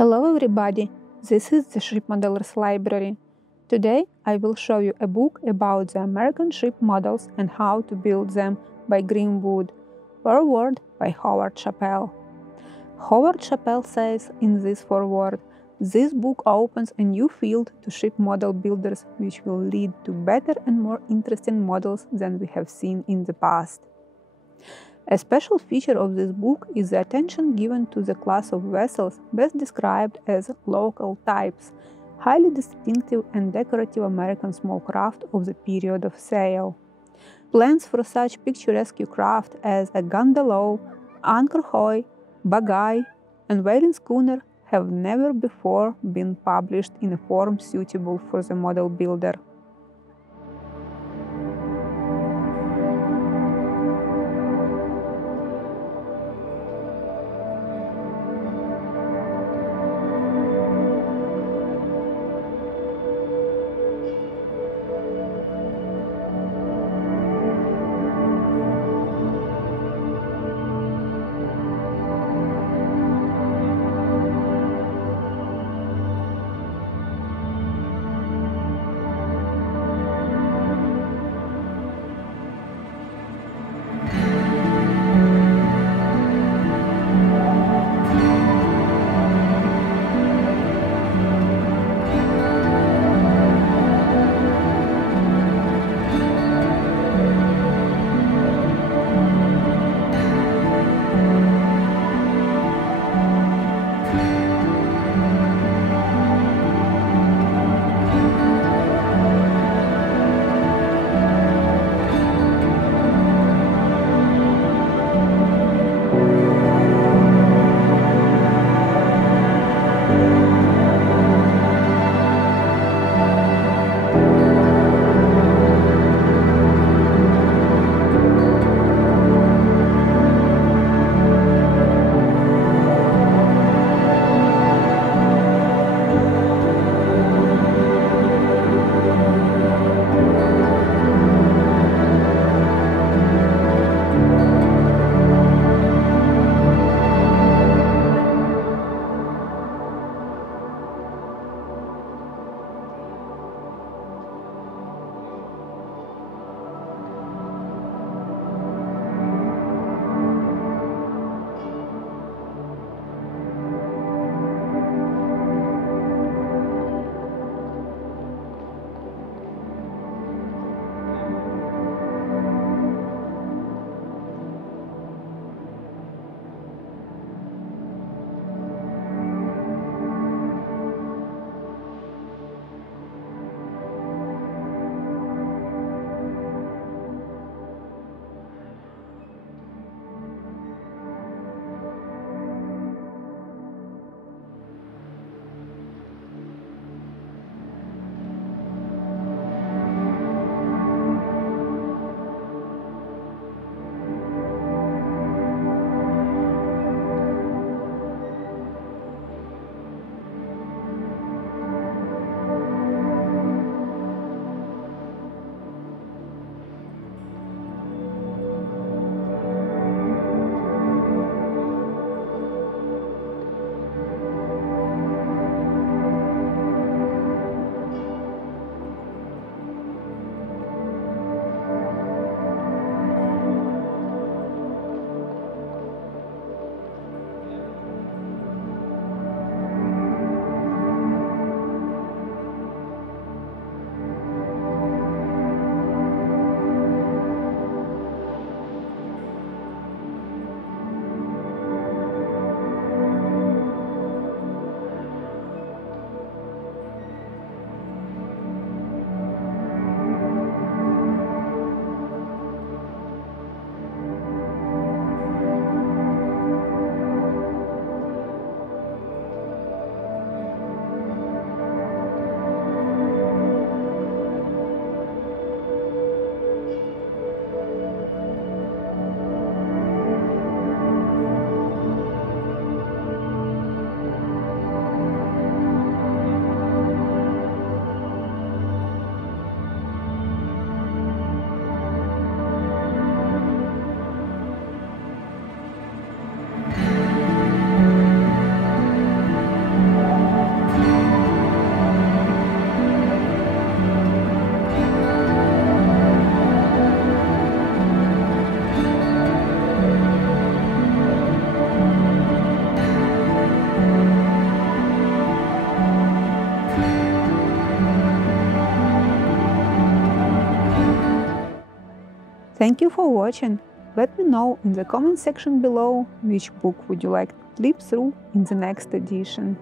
Hello everybody, this is the Ship Modelers Library. Today I will show you a book about the American ship models and how to build them by Greenwood, foreword by Howard Chappell. Howard Chappell says in this foreword, this book opens a new field to ship model builders which will lead to better and more interesting models than we have seen in the past. A special feature of this book is the attention given to the class of vessels best described as local types, highly distinctive and decorative American small craft of the period of sail. Plans for such picturesque craft as a gondola, anchor hoy, bagay, and whaling schooner have never before been published in a form suitable for the model builder. Thank you for watching. Let me know in the comment section below which book would you like to flip through in the next edition.